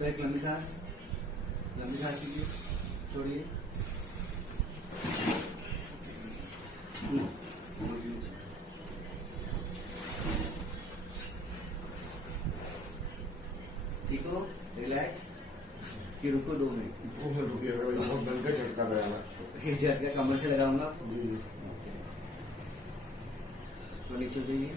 तो एक लंबी सांस लीजिए, छोड़िए। ठीक हो, रिलैक्स। कि रुको 2 मिनट। रुकिए सर, बहुत भयंकर झटका था यार। ये झटका कमर से लगाऊंगा। जी। तो नीचे जाइए।